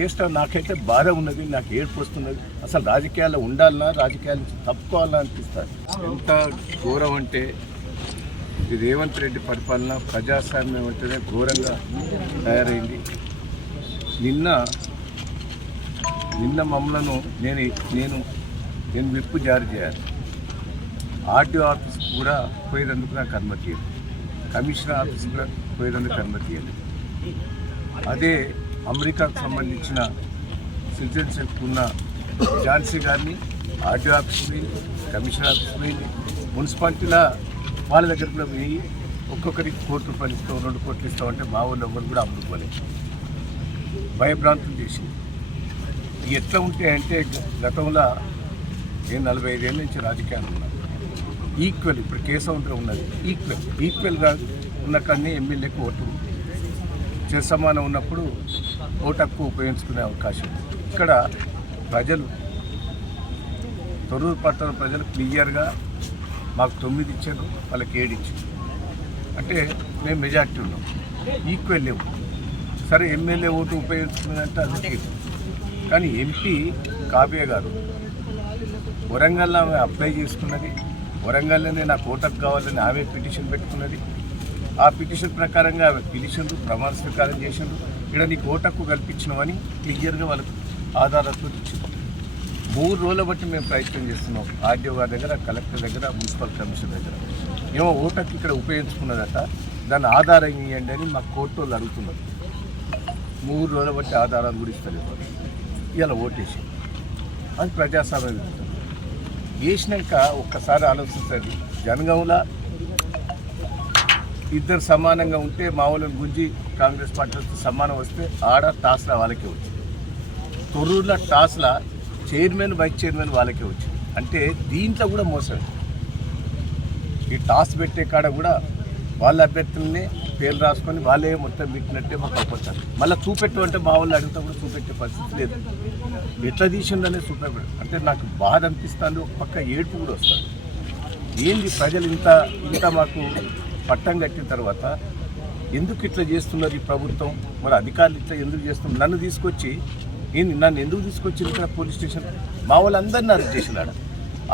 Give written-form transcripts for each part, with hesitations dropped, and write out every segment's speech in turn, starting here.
చేస్తా నాకైతే బాధ ఉన్నది, నాకు ఏడుపు వస్తున్నది. అసలు రాజకీయాల్లో ఉండాలన్నా, రాజకీయాల నుంచి తప్పుకోవాలన్నా అనిపిస్తారు. ఎంత ఘోరం అంటే ఇది రేవంత్ రెడ్డి పరిపాలన ప్రజాస్వామ్యం అంటేనే ఘోరంగా తయారైంది. నిన్న మమ్మలను నేను విప్పు జారీ చేయాలి. ఆర్టీఓ ఆఫీస్కి కూడా పోయేందుకు నాకు అనుమతి ఇవ్వదు, కమిషనర్ ఆఫీస్కి కూడా పోయేందుకు అనుమతి ఇవ్వలేదు. అదే అమెరికాకు సంబంధించిన సిటిజన్షిప్ ఉన్న ఝాన్సీ గారిని ఆర్టీఓ ఆఫీస్ పోయింది, కమిషనర్ ఆఫీస్ పోయింది, మున్సిపాలిటీలో వాళ్ళ దగ్గర కూడా పోయి ఒక్కొక్కరికి ₹1 ఇస్తాం, ₹2 ఇస్తామంటే మా వాళ్ళు ఎవరు కూడా అమ్ముకోలేదు, భయభ్రాంతులు చేసింది. ఎట్లా ఉంటాయంటే గతంలో నేను 45 ఏళ్ళ నుంచి రాజకీయాలు ఉన్నాను. ఈక్వల్ ఇప్పుడు కేసౌంటర్ ఉన్నది, ఈక్వల్గా ఉన్న కానీ ఎమ్మెల్యేకి ఓటు సమానం ఉన్నప్పుడు ఓటు హక్కు ఉపయోగించుకునే అవకాశం. ఇక్కడ ప్రజలు తొర్రూరు పట్టణ ప్రజలు క్లియర్గా మాకు 9 ఇచ్చారు, వాళ్ళకి 7 ఇచ్చారు. అంటే మేము మెజార్టీ ఉన్నాం, ఈక్వల్ లేవు. సరే ఎమ్మెల్యే ఓటు ఉపయోగించుకున్నదంటే అది. కానీ ఎంపీ కావ్య గారు వరంగల్లో ఆమె అప్లై చేసుకున్నది, వరంగల్లోనే నాకు ఓటు హక్కు కావాలని ఆమె పిటిషన్ పెట్టుకున్నది. ఆ పిటిషన్ ప్రకారంగా ఆమె పిలిచిండ్రు, ప్రమాణ స్వీకారం చేసిండ్రు. ఇక్కడ నీకు ఓటు హక్కు కల్పించినామని క్లియర్గా వాళ్ళకు ఆధారాలతో ఇచ్చింది. 3 రోజుల బట్టి మేము ప్రయత్నం చేస్తున్నాం, ఆర్డీఓ గారి దగ్గర, కలెక్టర్ దగ్గర, మున్సిపల్ కమిషనర్ దగ్గర. ఏమో ఓటు హక్కు ఇక్కడ ఉపయోగించుకున్నదట, దాన్ని ఆధారం ఇవ్వండి అని మా కోర్టు వాళ్ళు అడుగుతున్నారు. 3 రోజుల బట్టి ఆధారాలు కూడా ఇస్తలేదు. ఇలా ఓటేసి అది ప్రజాస్వామ్యం వేసినాక ఒక్కసారి ఆలోచించండి. జనగాంలో ఇద్దరు సమానంగా ఉంటే మా వాళ్ళని గుంజి కాంగ్రెస్ పార్టీతో సమానం వస్తే ఆడ టాస్లా వాళ్ళకే వచ్చింది. తొర్రూరులో టాస్లా చైర్మన్, వైస్ చైర్మన్ వాళ్ళకే వచ్చింది. అంటే దీంట్లో కూడా మోసం. ఈ టాస్ పెట్టే కాడ కూడా వాళ్ళ అభ్యర్థులనే పేర్లు రాసుకొని వాళ్ళే మొత్తం పెట్టినట్టే మాకు అయిపోతారు. మళ్ళీ చూపెట్టమంటే మా వాళ్ళు అడిగితే కూడా చూపెట్టే పరిస్థితి లేదు. ఎట్లా తీసిందనే చూపెట్టాడు. అంటే నాకు బాధ అనిపిస్తుంది, ఒక పక్క ఏడుపు కూడా వస్తుంది. ఏంది ప్రజలు ఇంత మాకు పట్టం కట్టిన తర్వాత ఎందుకు ఇట్లా చేస్తున్నారు ఈ ప్రభుత్వం, మరి అధికారులు ఇట్లా ఎందుకు చేస్తున్నారు? నన్ను ఎందుకు తీసుకొచ్చి ఇక్కడ పోలీస్ స్టేషన్? మా వాళ్ళందరినీ అరెస్ట్ చేసినాడు.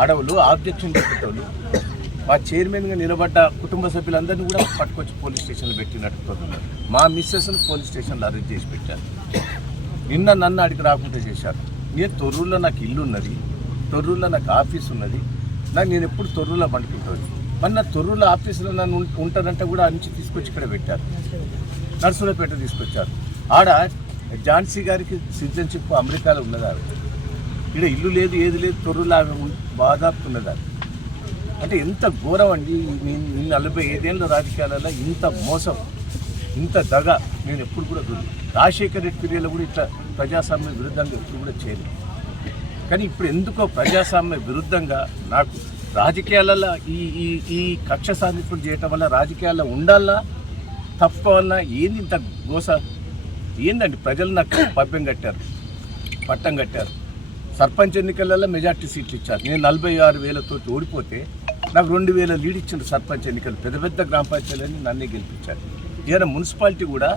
ఆడవాళ్ళు ఆబ్జెక్షన్ పెట్టేటోళ్ళు, మా చైర్మన్గా నిలబడ్డ కుటుంబ సభ్యులందరినీ కూడా పట్టుకొచ్చి పోలీస్ స్టేషన్లో పెట్టినట్టున్నారు. మా మిస్సెస్ను పోలీస్ స్టేషన్లో అరెస్ట్ చేసి పెట్టారు. నన్ను అడిగి రాకుండా చేశారు. నేను తొర్రూరులో నాకు ఇల్లు ఉన్నది, తొర్రూరులో నాకు ఆఫీస్ ఉన్నది, నేను ఎప్పుడు తొర్రూరులో పండుకుంటుంది. మరి నా తొర్రూరులో ఆఫీసులో నన్ను ఉంటానంటే కూడా నుంచి తీసుకొచ్చి ఇక్కడ పెట్టారు, నర్సులపేట తీసుకొచ్చారు. ఆడ ఝాన్సీ గారికి సిటిజన్షిప్ అమెరికాలో ఉన్నదా? ఇక్కడ ఇల్లు లేదు, ఏది లేదు, తొర్రూరులో బాధాపుతున్నదా? అంటే ఎంత ఘోరం అండి. 45 ఏళ్ళ రాజకీయాలలో ఇంత మోసం, ఇంత దగ నేను ఎప్పుడు కూడా రాజశేఖర్ రెడ్డి పీరియడ్లో కూడా ఇట్లా ప్రజాస్వామ్య విరుద్ధంగా ఎప్పుడు కూడా చేయలేదు. కానీ ఇప్పుడు ఎందుకో ప్రజాస్వామ్య విరుద్ధంగా నాకు రాజకీయాలలో ఈ కక్ష సాధింపులు చేయటం వల్ల రాజకీయాల్లో ఉండాలన్నా తప్పుకోవాలన్నా ఏంది ఇంత గోస? ఏందండి? ప్రజలు నాకు పట్టం కట్టారు. సర్పంచ్ ఎన్నికలలో మెజార్టీ సీట్లు ఇచ్చారు. నేను 46,000 ఓడిపోతే నాకు 2,000 లీడ్ ఇచ్చింది సర్పంచ్ ఎన్నికలు. పెద్ద గ్రామ పంచాయతీలని నన్నే గెలిపించారు. ఏదైనా మున్సిపాలిటీ కూడా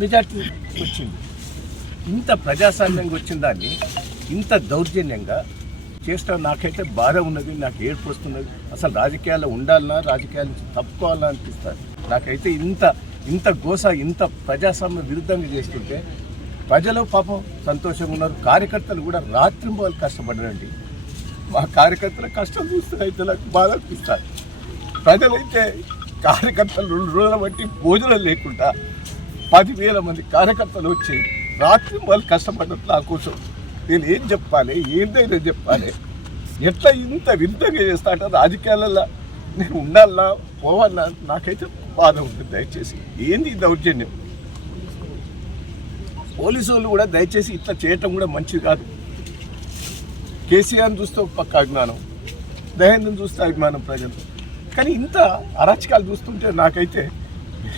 మెజార్టీ వచ్చింది. ఇంత ప్రజాస్వామ్యంగా వచ్చిన దాన్ని ఇంత దౌర్జన్యంగా చేస్తా నాకైతే బాధ ఉన్నది, నాకు ఏడుపు వస్తున్నది. అసలు రాజకీయాల్లో ఉండాలన్నా, రాజకీయాల నుంచి తప్పుకోవాలన్నా అనిపిస్తుంది. నాకైతే ఇంత గోస, ఇంత ప్రజాస్వామ్య విరుద్ధంగా చేస్తుంటే ప్రజలు పాపం సంతోషంగా ఉన్నారు. కార్యకర్తలు కూడా రాత్రింబోలు కష్టపడరండి. మా కార్యకర్తల కష్టం చూస్తే అయితే నాకు బాధ అనిపిస్తుంది. ప్రజలైతే కార్యకర్తలు 2 రోజుల బట్టి భోజనం లేకుండా 10,000 మంది కార్యకర్తలు వచ్చి రాత్రింబోలు కష్టపడ్డట్టు నా కోసం నేను ఏం చెప్పాలి, ఏందైనా చెప్పాలి? ఎట్లా ఇంత విరుద్ధంగా చేస్తా అంటే రాజకీయాలలో నేను ఉండాలన్నా పోవాలన్నా నాకైతే బాధ ఉంటుంది. దయచేసి ఏంది దౌర్జన్యం? పోలీసు వాళ్ళు కూడా దయచేసి ఇట్లా చేయటం కూడా మంచిది కాదు. కేసీఆర్ని చూస్తే ఒక పక్క అభిమానం, దహేంద్రని చూస్తే అభిమానం ప్రజలు. కానీ ఇంత అరాచకాలు చూస్తుంటే నాకైతే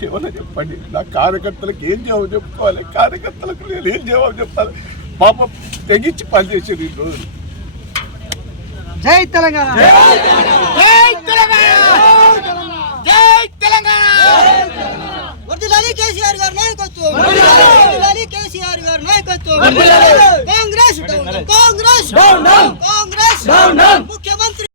ఏమన్నా చెప్పండి. నా కార్యకర్తలకు ఏం జవాబు చెప్పుకోవాలి? కార్యకర్తలకు నేను ఏం జవాబు చెప్పాలి? పాపం తెగించి పనిచేసేది ఈ రోజులు. జై తెలంగాణ, జై తెలంగాణ, జై తెలంగాణ. వర్ధిల్లాలి కేసీఆర్ గారి నాయకత్వం, వర్ధిల్లాలి కేసీఆర్ గారి నాయకత్వం. Congress down, Congress down, Congress down.